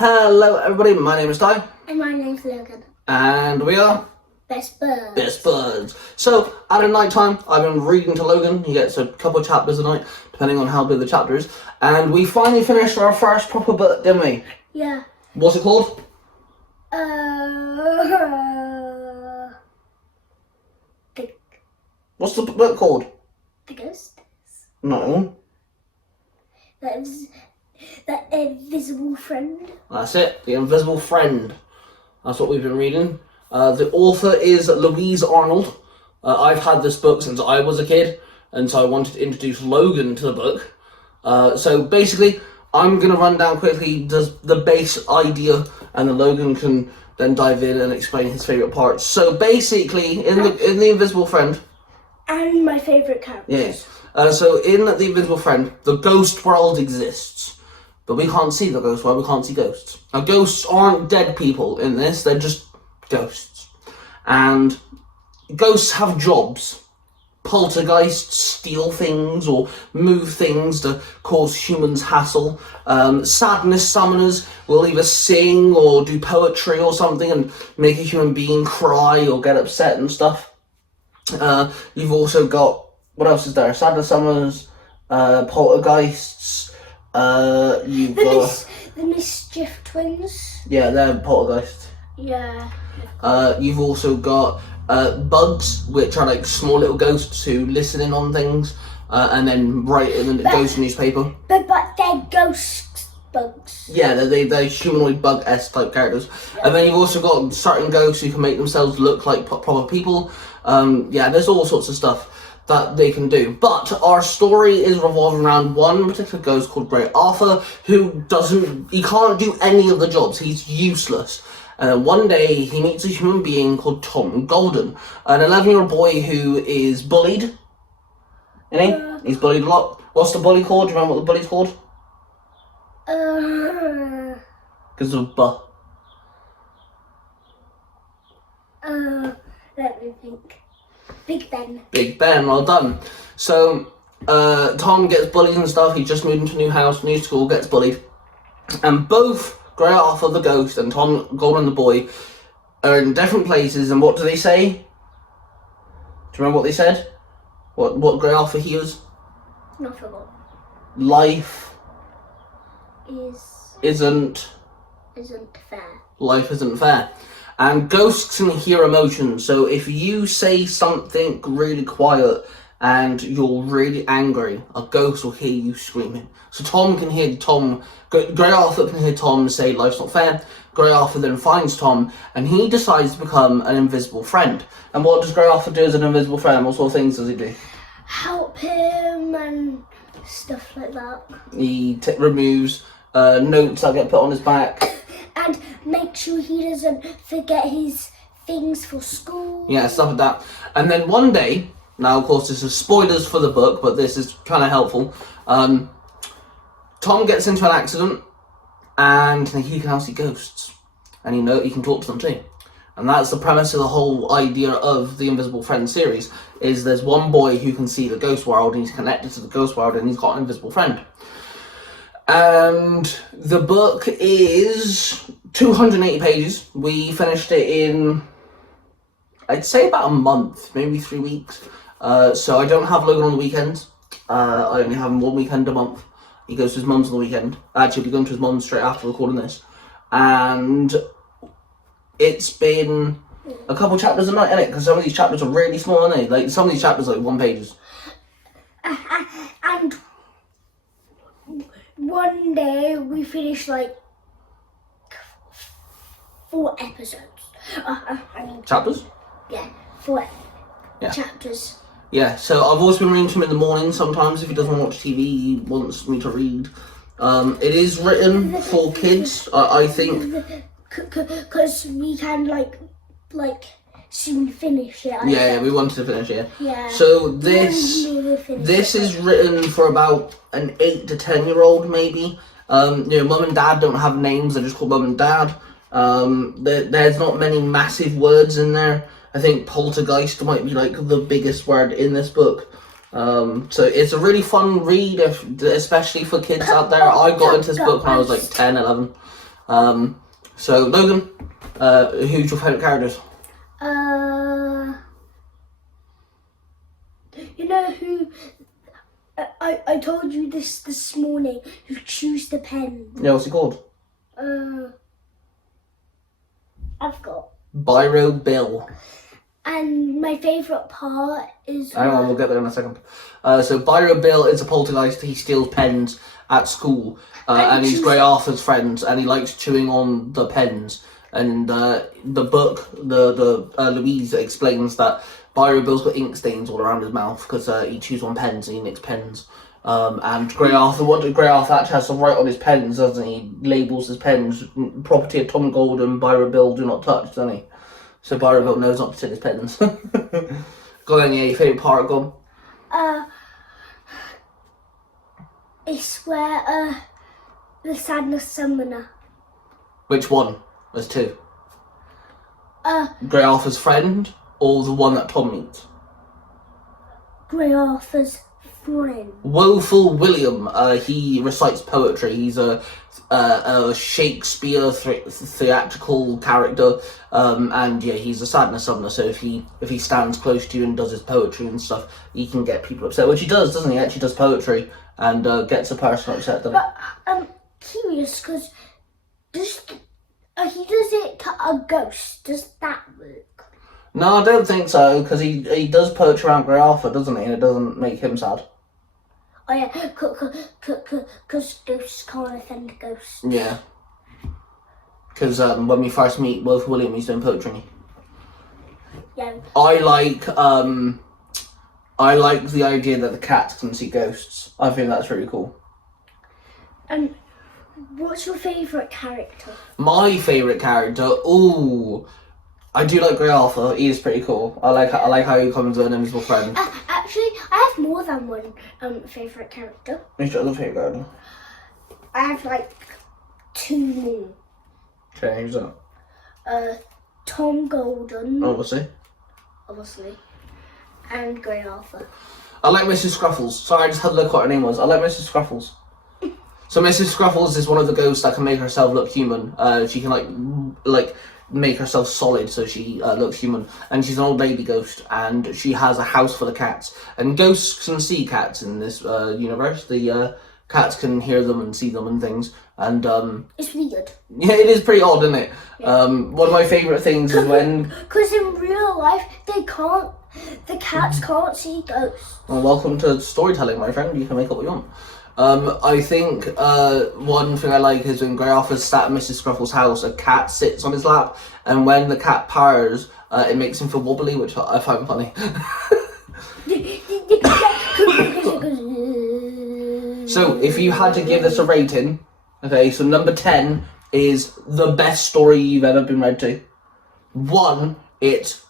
Hello everybody, my name is Ty. And my name's Logan. And we are Best Buds. Best Buds. So, at night time, I've been reading to Logan. He gets a couple of chapters a night, depending on how big the chapter is. And we finally finished our first proper book, didn't we? Yeah. What's it called? What's the book called? The Ghost. No. That Invisible Friend. That's it, The Invisible Friend. That's what we've been reading. The author is Louise Arnold. I've had this book since I was a kid, and so I wanted to introduce Logan to the book. So basically, I'm going to run down quickly the base idea, and then Logan can then dive in and explain his favourite parts. So basically, in the Invisible Friend... And my favourite characters. Yes. So in The Invisible Friend, the ghost world exists. But we can't see the ghost world, we can't see ghosts. Now, ghosts aren't dead people in this, they're just ghosts. And ghosts have jobs. Poltergeists steal things or move things to cause humans hassle. Sadness summoners will either sing or do poetry or something and make a human being cry or get upset and stuff. You've also got, what else is there? Sadness summoners, poltergeists. You've got the Mischief Twins. Yeah, they're poltergeists. Yeah. You've also got bugs, which are like small little ghosts who listen in on things and then write in the ghost newspaper. But they're ghost bugs. Yeah, they're humanoid bug-esque type characters. Yeah. And then you've also got certain ghosts who can make themselves look like proper people. Yeah, there's all sorts of stuff that they can do. But our story is revolving around one particular ghost called Grey Arthur, who he can't do any of the jobs. He's useless. And one day he meets a human being called Tom Golden, an 11-year-old boy who is bullied. Isn't he? He's bullied a lot. What's the bully called? Do you remember what the bully's called? Because of buh. Let me think. Big Ben. Big Ben, well done. So, Tom gets bullied and stuff. He just moved into a new house, new school, gets bullied. And both Grey Arthur the ghost and Tom Golden the boy are in different places. And what do they say? Do you remember what they said? What Grey Arthur hears? Not forgot. Life isn't fair. Life isn't fair. And ghosts can hear emotions, so if you say something really quiet and you're really angry, a ghost will hear you screaming. So Grey Arthur can hear Tom say life's not fair. Grey Arthur then finds Tom and he decides to become an invisible friend. And what does Grey Arthur do as an invisible friend? What sort of things does he do? Help him and stuff like that. He removes notes that get put on his back. And make sure he doesn't forget his things for school. Yeah, stuff like that. And then one day, now of course this is spoilers for the book, but this is kind of helpful. Tom gets into an accident and he can now see ghosts. And he can talk to them too. And that's the premise of the whole idea of the Invisible Friend series, is there's one boy who can see the ghost world and he's connected to the ghost world and he's got an invisible friend. And the book is 280 pages. We finished it in, I'd say about a month, maybe 3 weeks. So I don't have Logan on the weekends. I only have him one weekend a month. He goes to his mum's on the weekend. Actually, he'll be going to his mum's straight after recording this. And it's been a couple chapters a night, innit? Because some of these chapters are really small, aren't they? Like, some of these chapters are like 1 pages. And one day we finished like 4 episodes. Chapters? Yeah, 4 chapters. Yeah, so I've always been reading to him in the morning sometimes. If he doesn't watch TV, he wants me to read. It is written for kids, I think. Because we can like soon finish it. Yeah, we wanted to finish it. Yeah. So this is written for about an 8 to 10-year-old maybe. Mum and dad don't have names; they're just called Mum and Dad. There's not many massive words in there. I think poltergeist might be like the biggest word in this book. So it's a really fun read, especially for kids out there. I got into this book when I was like 10, 11. So Logan, who's your favourite characters? You know who? I told you this morning. Who chews the pen? Yeah, what's he called? I've got. Biro Bill. And my favourite part is. Hang on, we'll get there in a second. So Biro Bill is a poltergeist. He steals pens at school, and he's Grey Arthur's friend, and he likes chewing on the pens. And the book, the Louise explains that Biro Bill's got ink stains all around his mouth because he chews on pens and he nicks pens. And Grey Arthur actually has to write on his pens, doesn't he? He labels his pens property of Tom Gold and Biro Bill do not touch, doesn't he? So Biro Bill knows not to take his pens. Go on, yeah, your favourite part, go on. It's where the sadness summoner. Which one? There's two. Grey Arthur's friend or the one that Tom meets? Grey Arthur's friend. Woeful William. He recites poetry. He's a Shakespeare theatrical character, and yeah, he's a sadness summoner. So if he stands close to you and does his poetry and stuff, he can get people upset. Which he does, doesn't he? He actually does poetry and gets a person upset. Doesn't he? But I'm curious because he does it to a ghost. Does that work? No, I don't think so, because he does poetry around Grey Arthur, doesn't he? And it doesn't make him sad. Oh yeah, because ghosts can't offend ghosts. Yeah. Because when we first meet Wolf William, he's doing poetry. Yeah. I like the idea that the cats can see ghosts. I think that's really cool. And what's your favourite character? My favourite character, ooh, I do like Grey Arthur. He is pretty cool. I like how he becomes an invisible friend. Actually, I have more than one favourite character. Who's your other favourite character? I have like two more. Okay, who's that? Tom Golden, Obviously, and Grey Arthur. I like Mrs. Scruffles. Sorry, I just had to look what her name was. I like Mrs. Scruffles. So Mrs. Scruffles is one of the ghosts that can make herself look human. She can like make herself solid so she looks human, and she's an old lady ghost, and she has a house full of cats, and ghosts can see cats in this universe. The cats can hear them and see them and things, and It's weird. yeah, it is pretty odd, isn't it? Yeah. One of my favourite things is when because in real life the cats can't see ghosts. well, welcome to storytelling, my friend. You can make up what you want. I think one thing I like is when Grey Arthur's sat at Mrs. Scruffle's house, a cat sits on his lap, and when the cat purrs, it makes him feel wobbly, which I find funny. So, if you had to give this a rating, okay, so number 10 is the best story you've ever been read to. 1, it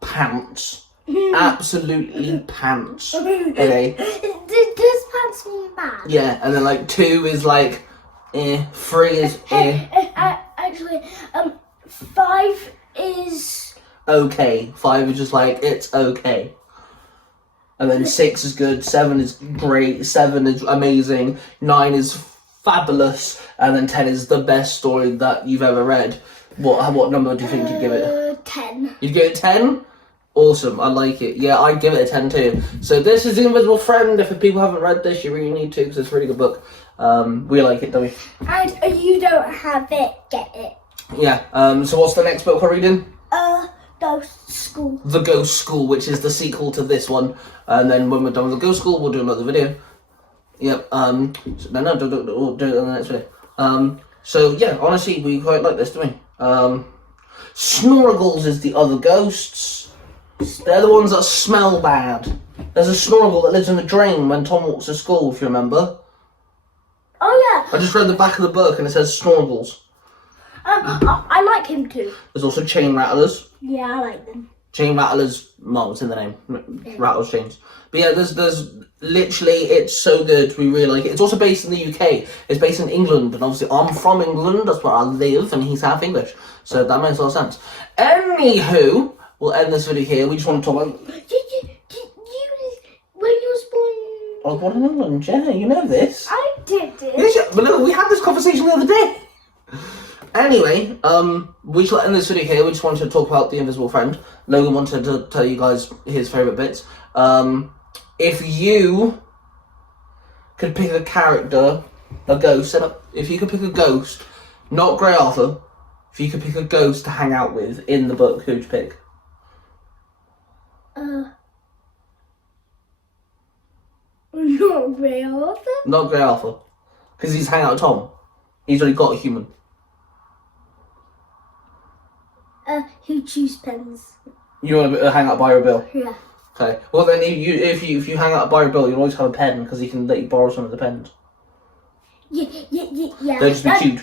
pants. Absolutely pants. Okay. Does pants mean bad? Yeah, and then like 2 is like, 3 is Actually, 5 is okay. 5 is just like, it's okay. And then 6 is good, 7 is great, 7 is amazing, 9 is fabulous, and then 10 is the best story that you've ever read. What number do you think you'd give it? 10. You'd give it 10? Awesome, I like it. Yeah, I'd give it a 10 too. So this is The Invisible Friend. If people haven't read this, you really need to, because it's a really good book. We like it, don't we? And you don't have it, get it. Yeah, so what's the next book we're reading? Ghost School. The Ghost School, which is the sequel to this one. And then when we're done with The Ghost School, we'll do another video. Yep, we'll do it in the next video. So yeah, honestly, we quite like this, don't we? Snorgles is the other ghosts. They're the ones that smell bad. There's a Snorgle that lives in the drain when Tom walks to school, if you remember. Oh yeah. I just read the back of the book and it says Snorgles. I like him too. There's also Chain Rattlers. Yeah, I like them. Chain Rattlers, well, it's in the name. Rattles chains. But yeah, there's literally, it's so good. We really like it. It's also based in the UK. It's based in England, and obviously I'm from England. That's where I live, and he's half English, so that makes a lot of sense. Anywho, we'll end this video here. We just want to talk about. When you was born. I was born in England. Yeah, you know this. I did it. Yes, but look, we had this conversation the other day. Anyway, we shall end this video here. We just wanted to talk about the invisible friend. Logan wanted to tell you guys his favourite bits. If you could pick a character, a ghost, if you could pick a ghost, not Grey Arthur, if you could pick a ghost to hang out with in the book, who'd you pick? Not Grey Arthur? Not Grey Arthur. Because he's hanging out with Tom. He's already got a human. Who chews pens? You want to hang out by your bill? Yeah. Okay. Well then, if you hang out by your bill, you'll always have a pen because he can let you borrow some of the pens. Yeah. They'll just be chewed.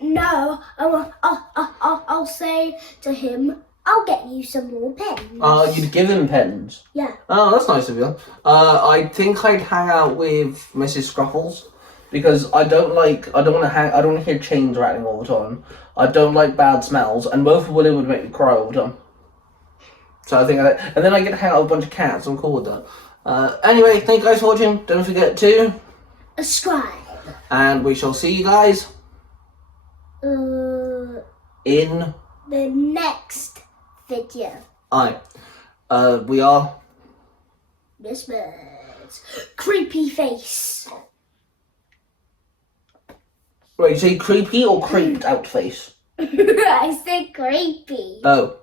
No. I'll say to him, I'll get you some more pens. You'd give him pens. Yeah. Oh, that's nice of you. I think I'd hang out with Mrs. Scruffles because I don't want to hear chains rattling all the time. I don't like bad smells, and both William would make me cry all the time. So I think and then I get to hang out with a bunch of cats. I'm cool with that. Anyway, thank you guys for watching. Don't forget to subscribe. And we shall see you guys in the next video. We are Miss Bird's creepy face. Wait, you say creepy or creeped out face? I said creepy. Oh.